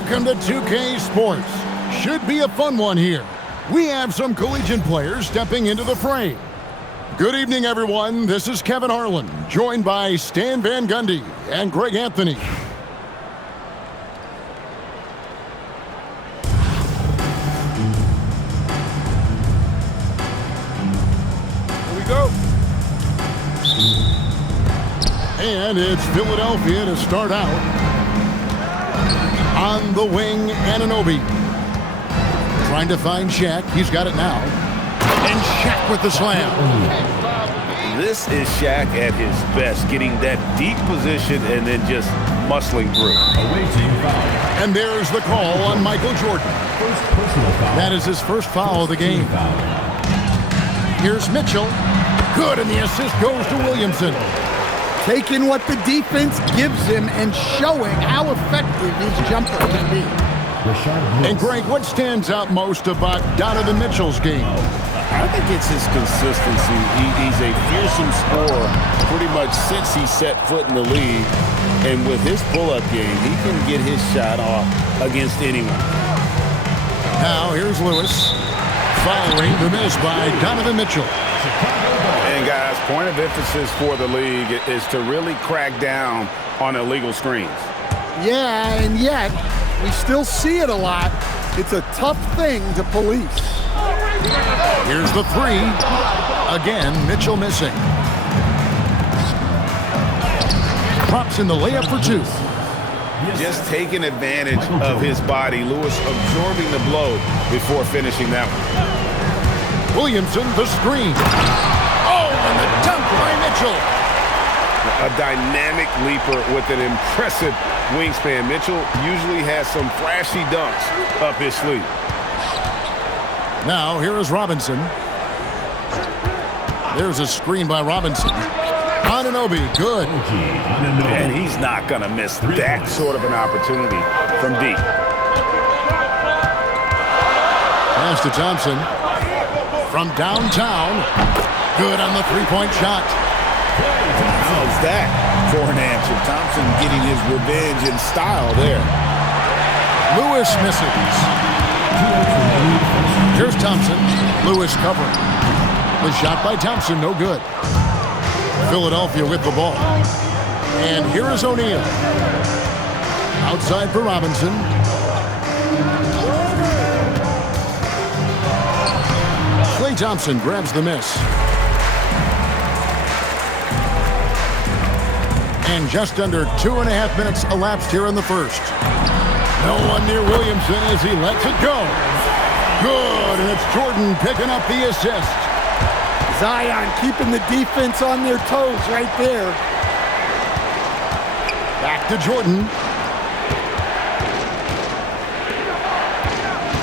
Welcome to 2K Sports. Should be a fun one here. We have some collegiate players stepping into the fray. Good evening, everyone. This is Kevin Harlan, joined by Stan Van Gundy and Greg Anthony. Here we go. And it's Philadelphia to start out. On the wing, Anunoby. Trying to find Shaq. He's got it now. And Shaq with the slam. This is Shaq at his best, getting that deep position and then just muscling through. And there's the call on Michael Jordan. That is his first foul of the game. Here's Mitchell. Good, and the assist goes to Williamson. Taking what the defense gives him and showing how effective his jumper can be. And Greg, what stands out most about Donovan Mitchell's game? I think it's his consistency. He's a fearsome scorer pretty much since he set foot in the league. And with his pull-up game, he can get his shot off against anyone. Now here's Lewis. Following the miss by Donovan Mitchell. And guys, point of emphasis for the league is to really crack down on illegal screens. Yeah, and yet we still see it a lot. It's a tough thing to police. Here's the three. Again, Mitchell missing. Props in the layup for two. Just taking advantage of his body. Lewis absorbing the blow before finishing that one. Williamson, the screen. Oh, and the dunk by Mitchell. A dynamic leaper with an impressive wingspan. Mitchell usually has some flashy dunks up his sleeve. Now, here is Robinson. There's a screen by Robinson. Anunoby, good. And he's not going to miss that sort of an opportunity from deep. Pass to Thompson. From downtown. Good on the three-point shot. How's that for an answer? Thompson getting his revenge in style there. Lewis misses. Here's Thompson. Lewis covering. The shot by Thompson, no good. Philadelphia with the ball. And here is O'Neal. Outside for Robinson. Klay Thompson grabs the miss. And just under 2.5 minutes elapsed here in the first. No one near Williamson as he lets it go. Good, and it's Jordan picking up the assist. Zion keeping the defense on their toes right there. Back to Jordan.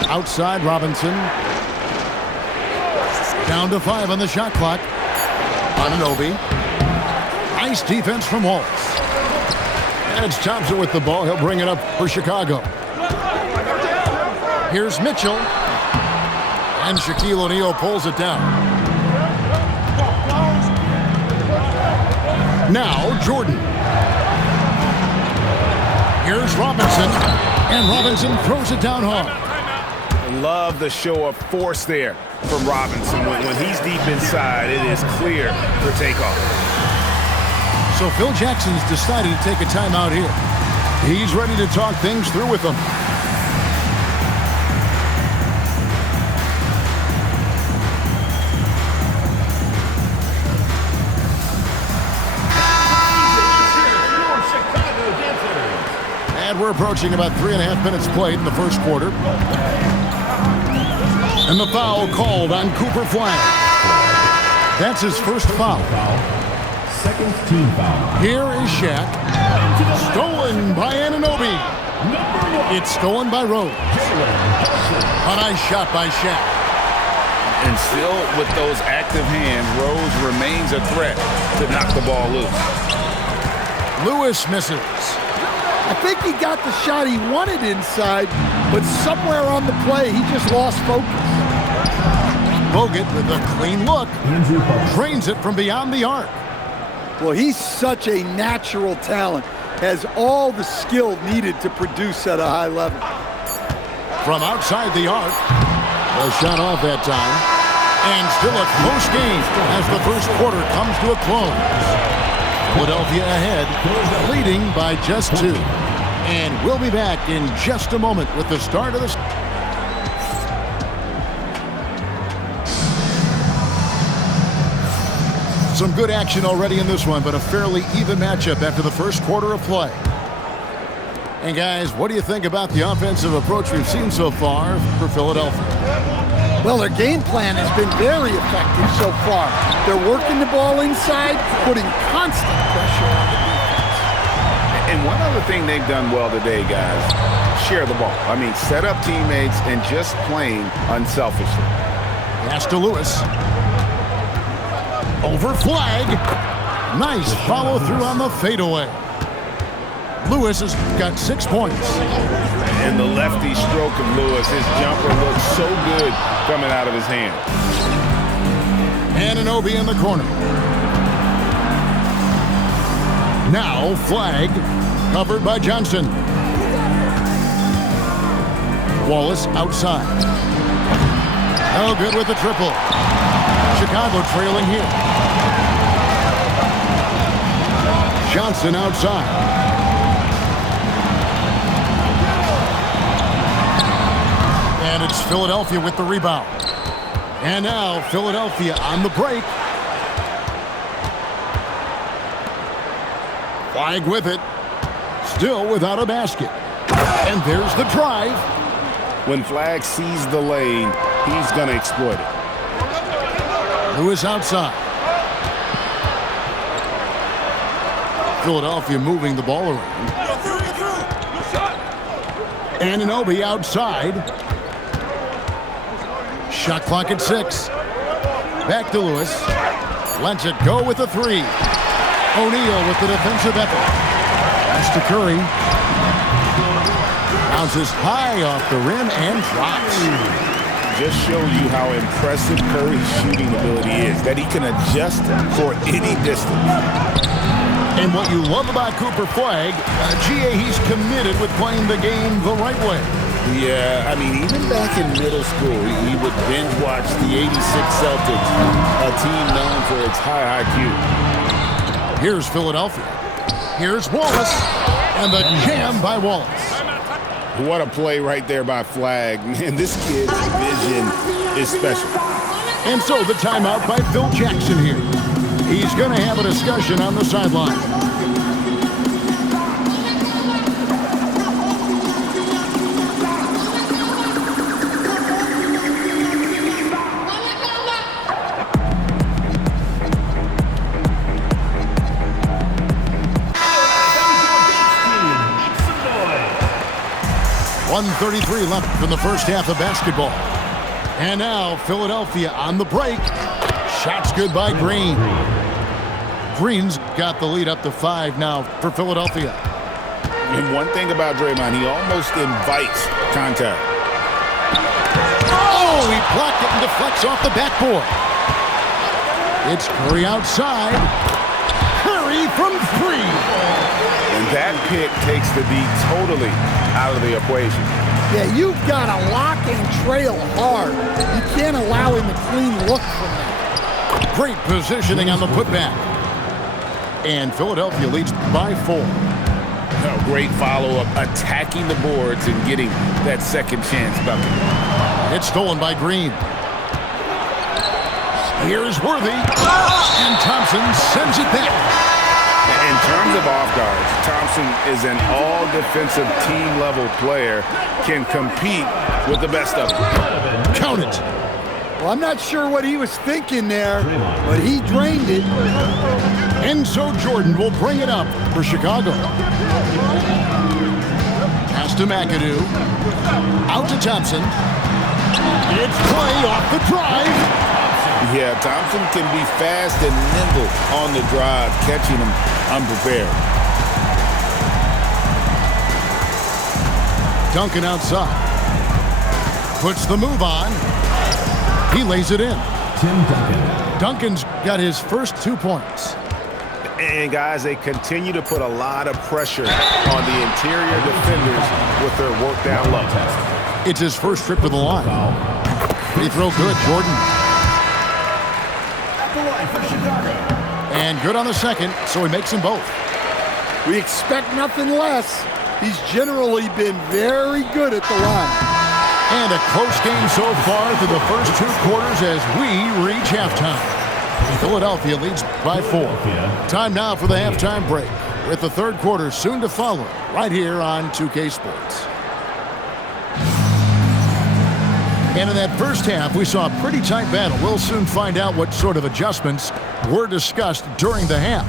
Outside Robinson. Down to 5 on the shot clock. Anunoby. Nice defense from Walls. And it's Thompson with the ball. He'll bring it up for Chicago. Here's Mitchell. And Shaquille O'Neal pulls it down. Now Jordan. Here's Robinson. And Robinson throws it down hard. Love the show of force there from Robinson. When he's deep inside, it is clear for takeoff. So Phil Jackson's decided to take a timeout here. He's ready to talk things through with them. And we're approaching about 3.5 minutes played in the first quarter. And the foul called on Cooper Flagg. That's his first foul. Second team foul. Here is Shaq. Stolen by Anunoby. It's stolen by Rose. A nice shot by Shaq. And still with those active hands, Rose remains a threat to knock the ball loose. Lewis misses. I think he got the shot he wanted inside, but somewhere on the play, he just lost focus. Bogut with a clean look. Drains it from beyond the arc. Well, he's such a natural talent. has all the skill needed to produce at a high level. From outside the arc, a shot off that time, and still a close game as the first quarter comes to a close. Philadelphia ahead, leading by just 2. And we'll be back in just a moment with the start of the... Some good action already in this one, but a fairly even matchup after the first quarter of play. And guys, what do you think about the offensive approach we've seen so far for Philadelphia? Well, their game plan has been very effective so far. They're working the ball inside, putting constant pressure on the defense. And one other thing they've done well today, guys, share the ball. I mean, set up teammates and just playing unselfishly. Pass to Lewis. Over flag. Nice follow through on the fadeaway. Lewis has got 6 points. And the lefty stroke of Lewis, his jumper looks so good coming out of his hand. Anunoby in the corner. Now flag covered by Johnson. Wallace outside. Oh, good with the triple. Chicago trailing here. Johnson outside. And it's Philadelphia with the rebound. And now Philadelphia on the break. Flag with it. Still without a basket. And there's the drive. When Flag sees the lane, he's going to exploit it. Lewis outside. Philadelphia moving the ball around. Anunoby outside. Shot clock at 6. Back to Lewis. Lets it go with the 3. O'Neal with the defensive effort. Pass to Curry. Bounces high off the rim and drops. Just show you how impressive Curry's shooting ability is, that he can adjust for any distance. And what you love about Cooper Flag, GA, he's committed with playing the game the right way. Yeah, I mean, even back in middle school, he would binge watch the 86 Celtics, a team known for its high IQ. Here's Philadelphia. Here's Wallace, and the jam by Wallace. What a play right there by Flag. Man, this kid's vision is special. And so the timeout by Phil Jackson here. He's going to have a discussion on the sideline. .133 left from the first half of basketball. And now Philadelphia on the break. Shots good by Green. Green's got the lead up to 5 now for Philadelphia. And one thing about Draymond, he almost invites contact. Oh, he blocked it and deflects off the backboard. It's Curry outside. Curry from 3. And that pick takes the D totally out of the equation. Yeah, you've got to lock and trail hard. You can't allow him a clean look from that. Great positioning on the putback. And Philadelphia leads by 4. Oh, great follow-up, attacking the boards and getting that second chance bucket. It's stolen by Green. Here's Worthy. And Thompson sends it back. In terms of off guards, Thompson is an all-defensive team-level player, can compete with the best of them. Count it. Well, I'm not sure what he was thinking there, but he drained it. And so Jordan will bring it up for Chicago. Pass to McAdoo. Out to Thompson. It's play off the drive. Yeah, Thompson can be fast and nimble on the drive, catching him unprepared. Duncan outside. Puts the move on. He lays it in. Tim Duncan. Duncan's got his first 2 points. And, guys, they continue to put a lot of pressure on the interior defenders with their work down low. It's his first trip to the line. Free throw good, Jordan. At the line for Chicago. And good on the second, so he makes them both. We expect nothing less. He's generally been very good at the line. And a close game so far through the first 2 quarters as we reach halftime. Philadelphia leads by 4. Time now for the halftime break, with the third quarter soon to follow, right here on 2K Sports. And in that first half, we saw a pretty tight battle. We'll soon find out what sort of adjustments were discussed during the half.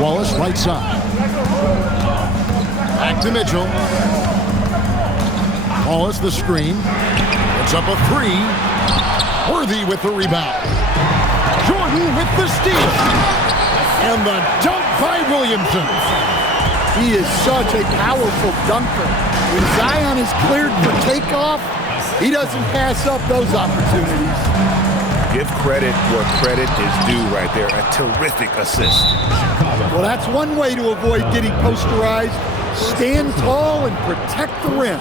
Wallace, right side. Back to Mitchell. Wallace, the screen. Puts up a 3. Worthy with the rebound. Jordan with the steal. And the dunk by Williamson. He is such a powerful dunker. When Zion is cleared for takeoff, he doesn't pass up those opportunities. Give credit where credit is due right there. A terrific assist. Well, that's one way to avoid getting posterized. Stand tall and protect the rim.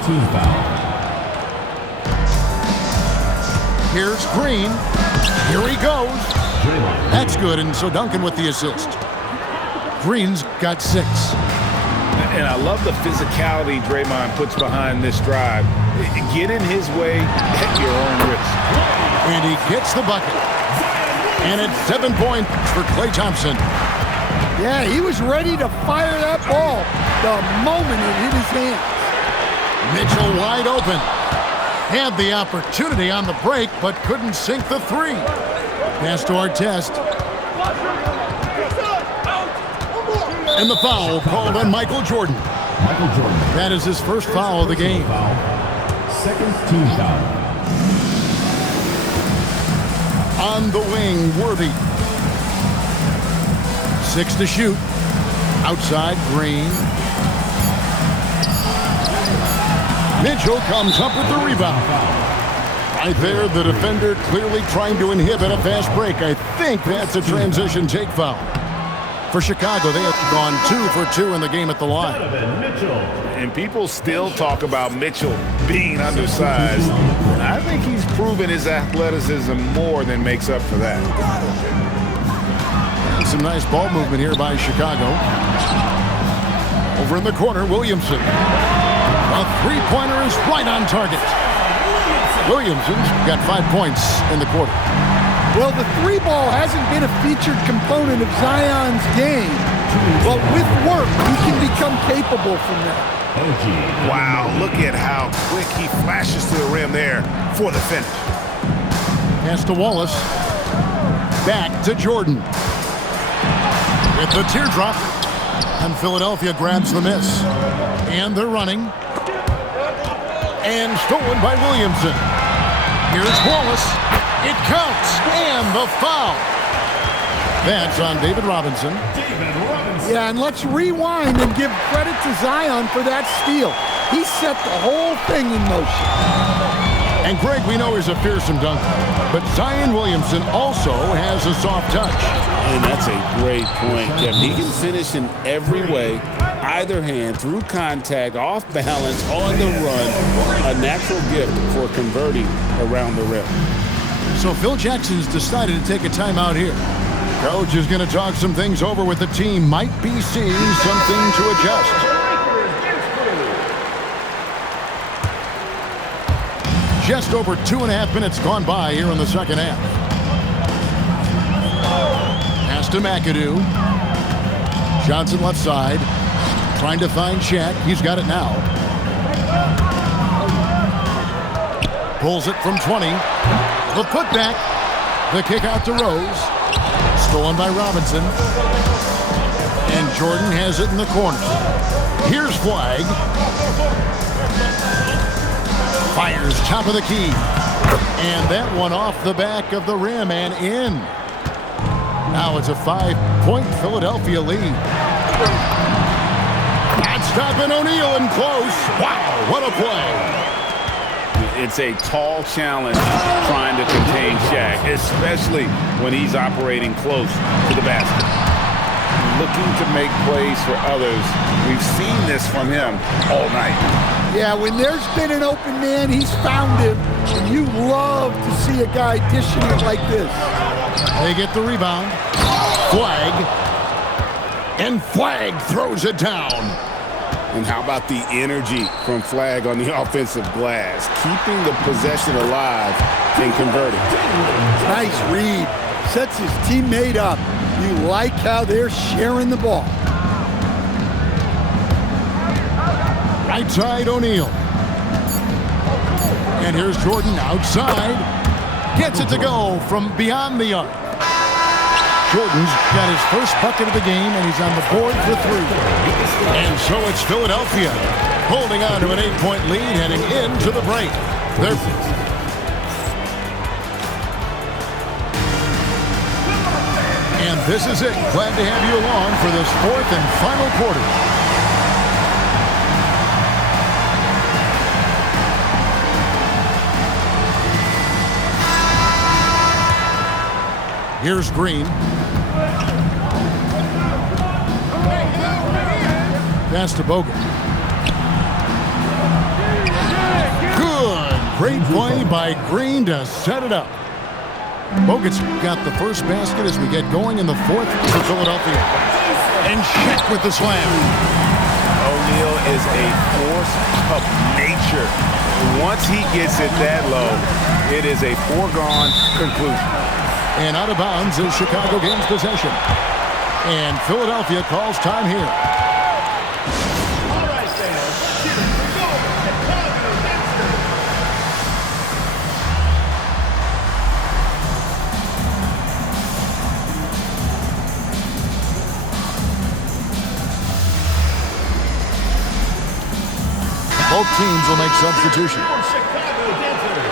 Here's Green. Here he goes. That's good, and so Duncan with the assist. Green's got 6. And I love the physicality Draymond puts behind this drive. Get in his way at your own risk. And he gets the bucket. And it's 7 points for Klay Thompson. Yeah, he was ready to fire that ball the moment it hit his hand. Mitchell wide open. Had the opportunity on the break, but couldn't sink the 3. Pass to Artest. And the foul called on Michael Jordan. Michael Jordan. That is his first foul of the game. Second team foul. On the wing, Worthy. 6 to shoot. Outside, Green. Mitchell comes up with the rebound. Right there, the defender clearly trying to inhibit a fast break. I think that's a transition take foul. For Chicago, they have gone 2 for 2 in the game at the line. And people still talk about Mitchell being undersized. And I think he's proven his athleticism more than makes up for that. And some nice ball movement here by Chicago. Over in the corner, Williamson. A 3-pointer is right on target. Williamson's got 5 points in the quarter. Well, the 3-ball hasn't been a featured component of Zion's game, but with work, he can become capable from that. Wow, look at how quick he flashes to the rim there for the finish. Pass to Wallace. Back to Jordan. With the teardrop. And Philadelphia grabs the miss. And they're running. And stolen by Williamson. Here's Wallace. It counts, and the foul. That's on David Robinson. Yeah, and let's rewind and give credit to Zion for that steal. He set the whole thing in motion. And Greg, we know he's a fearsome dunker, but Zion Williamson also has a soft touch. And that's a great point, Kevin. He can finish in every way, either hand, through contact, off balance, on the run. A natural gift for converting around the rim. So Phil Jackson's decided to take a timeout here. Coach is going to talk some things over with the team. Might be seeing something to adjust. Just over 2.5 minutes gone by here in the second half. Pass to McAdoo. Johnson left side. Trying to find Shaq. He's got it now. Pulls it from 20. The putback. The kick out to Rose. Stolen by Robinson. And Jordan has it in the corner. Here's Flag. Fires top of the key. And that one off the back of the rim and in. Now it's a 5-point Philadelphia lead. Not stopping O'Neal and close. Wow, what a play. It's a tall challenge trying to contain Shaq, especially when he's operating close to the basket. Looking to make plays for others. We've seen this from him all night. Yeah, when there's been an open man, he's found him, and you love to see a guy dishing it like this. They get the rebound. Flag. And Flag throws it down. And how about the energy from Flag on the offensive glass, keeping the possession alive and converting. Nice read. Sets his teammate up. You like how they're sharing the ball. Right side, O'Neal. And here's Jordan outside. Gets it to go from beyond the arc. Jordan's got his first bucket of the game, and he's on the board for 3. And so it's Philadelphia holding on to an 8-point lead heading into the break. And this is it. Glad to have you along for this 4th and final quarter. Here's Green. Pass to Bogut. Good. Great play by Green to set it up. Bogut's got the first basket as we get going in the 4th for Philadelphia. And Shaq with the slam. O'Neal is a force of nature. Once he gets it that low, it is a foregone conclusion. And out of bounds as Chicago gains possession. And Philadelphia calls time here. All right, fans. Here we go. Chicago Monsters. Both teams will make substitutions. Chicago Dancers.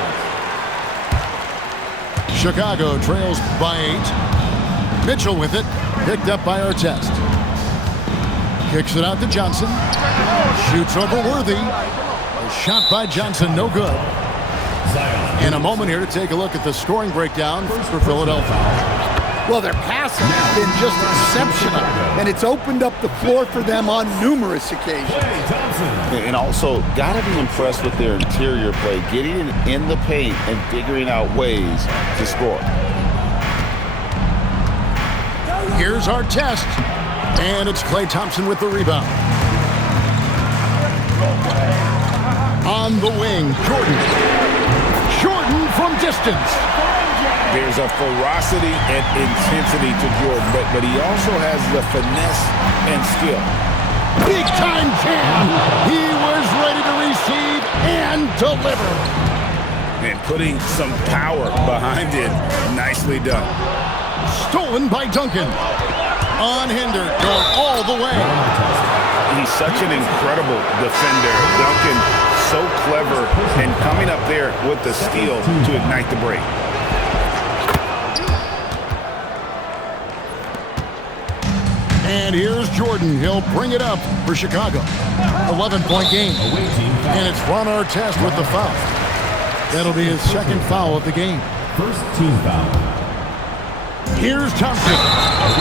Chicago trails by 8. Mitchell with it. Picked up by Artest. Kicks it out to Johnson. Shoots over Worthy. A shot by Johnson, no good. And a moment here to take a look at the scoring breakdown for Philadelphia. Well, their passing has been just exceptional, and it's opened up the floor for them on numerous occasions. And also, got to be impressed with their interior play, getting in the paint and figuring out ways to score. Here's our test. And it's Klay Thompson with the rebound. On the wing, Jordan. Jordan from distance. There's a ferocity and intensity to Jordan, but he also has the finesse and skill. Big time jam. He was ready to receive and deliver. And putting some power behind it. Nicely done. Stolen by Duncan. Unhindered, going all the way. He's such an incredible defender. Duncan, so clever, and coming up there with the steal to ignite the break. And here's Jordan. He'll bring it up for Chicago. 11-point game. And it's Ron Artest with the foul. That'll be his second foul of the game. First team foul. Here's Thompson.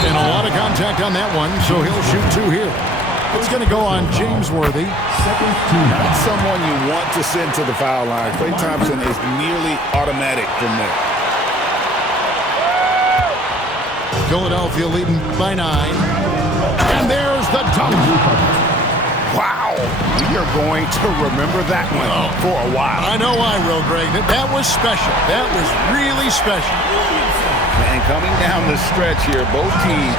And a lot of contact on that one, so he'll shoot 2 here. It's going to go on James Worthy. Second team foul. Not someone you want to send to the foul line. Klay Thompson is nearly automatic from there. Philadelphia leading by 9. And there's the dunk. Wow. We are going to remember that one for a while. I know I will, Greg. That was special. That was really special. And coming down the stretch here, both teams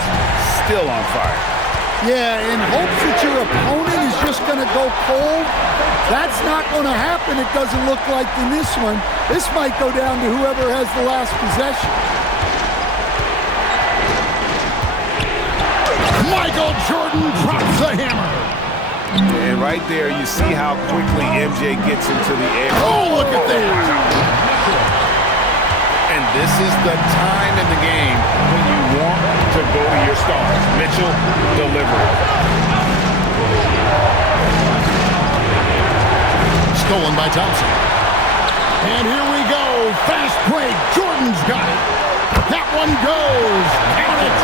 still on fire. Yeah, in hopes that your opponent is just going to go cold. That's not going to happen, it doesn't look like in this one. This might go down to whoever has the last possession. Michael Jordan drops the hammer. And right there, you see how quickly MJ gets into the air. Oh, look at that. And this is the time in the game when you want to go to your stars. Mitchell delivered. Stolen by Thompson. And here we go. Fast break. Jordan's got it. That one goes. Count it.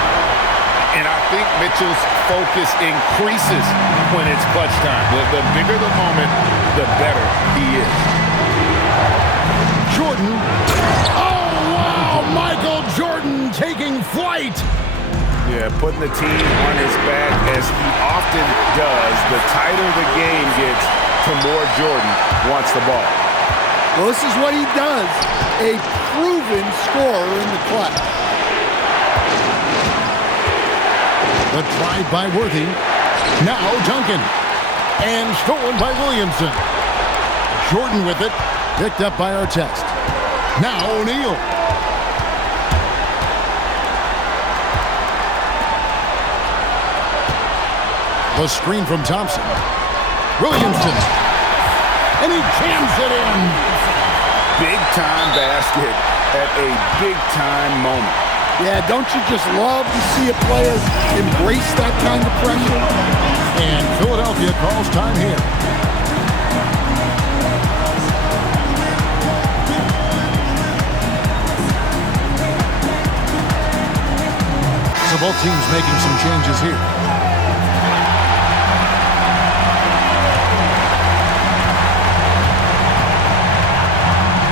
And I think Mitchell's focus increases when it's clutch time. The bigger the moment, the better he is. Jordan. Oh, wow. Michael Jordan taking flight. Yeah, putting the team on his back as he often does. The tighter the game gets, the more Jordan wants the ball. Well, this is what he does. A proven scorer in the clutch. The drive by Worthy. Now Duncan. And stolen by Williamson. Jordan with it. Picked up by Artest. Now O'Neal. The screen from Thompson. Williamson. And he jams it in. Big-time basket at a big-time moment. Yeah, don't you just love to see a player embrace that kind of pressure? And Philadelphia calls time here. So both teams making some changes here.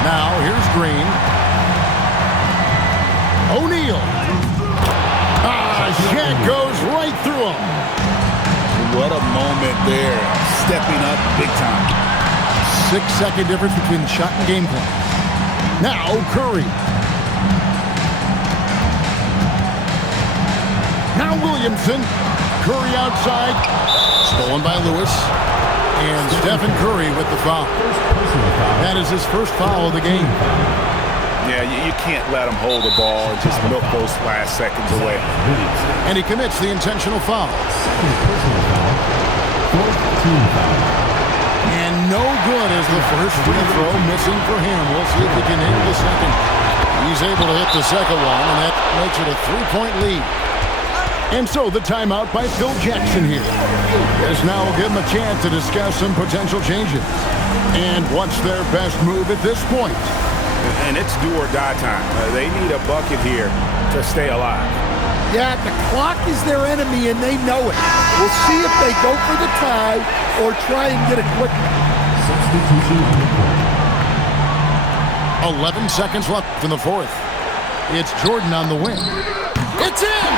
Now here's Green. O'Neal. Shaq goes right through him. What a moment there. Stepping up big time. 6-second difference between the shot and game plan. Now Curry. Now Williamson. Curry outside. Stolen by Lewis. And Stephen Curry with the foul. That is his first foul of the game. Yeah, you can't let him hold the ball and just milk those last seconds away. And he commits the intentional foul. And no good as the first free throw missing for him. We'll see if he can hit the second. He's able to hit the second one, and that makes it a 3-point lead. And so the timeout by Phil Jackson here. As now we'll give him a chance to discuss some potential changes. And what's their best move at this point? And it's do or die time. They need a bucket here to stay alive. Yeah, the clock is their enemy, and they know it. We'll see if they go for the tie or try and get a quick one. 11 seconds left in the fourth. It's Jordan on the wing. It's in!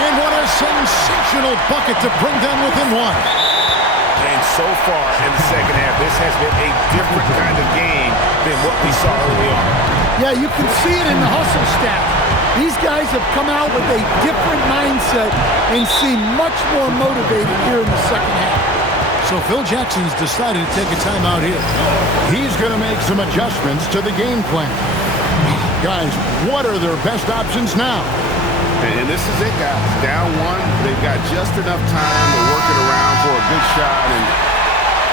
And what a sensational bucket to bring them within one. And so far in the second half, this has been a different kind of game than what we saw early on. Yeah, you can see it in the hustle stat. These guys have come out with a different mindset and seem much more motivated here in the second half. So Phil Jackson's decided to take a timeout here. He's going to make some adjustments to the game plan. Guys, what are their best options now? And this is it, guys. Down one, they've got just enough time to work it around for a good shot, and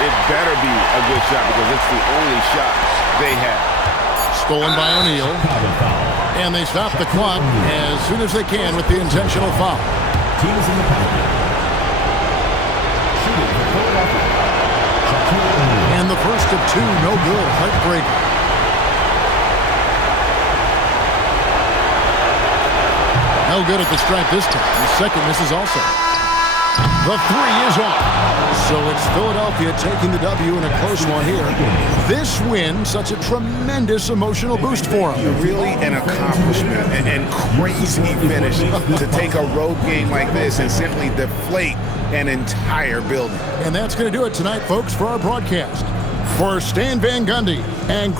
it better be a good shot because it's the only shot they have. Stolen by O'Neal. And they stop the clock as soon as they can with the intentional foul. Teams in the penalty. Shooting for Philadelphia. Shaquille O'Neal. And the first of two, no good. Heartbreaker. No good at the stripe this time. The second misses also. The three is off. So it's Philadelphia taking the W in a close one here. This win, such a tremendous emotional boost for them. Really an accomplishment and crazy finish to take a road game like this and simply deflate an entire building. And that's going to do it tonight, folks, for our broadcast. For Stan Van Gundy and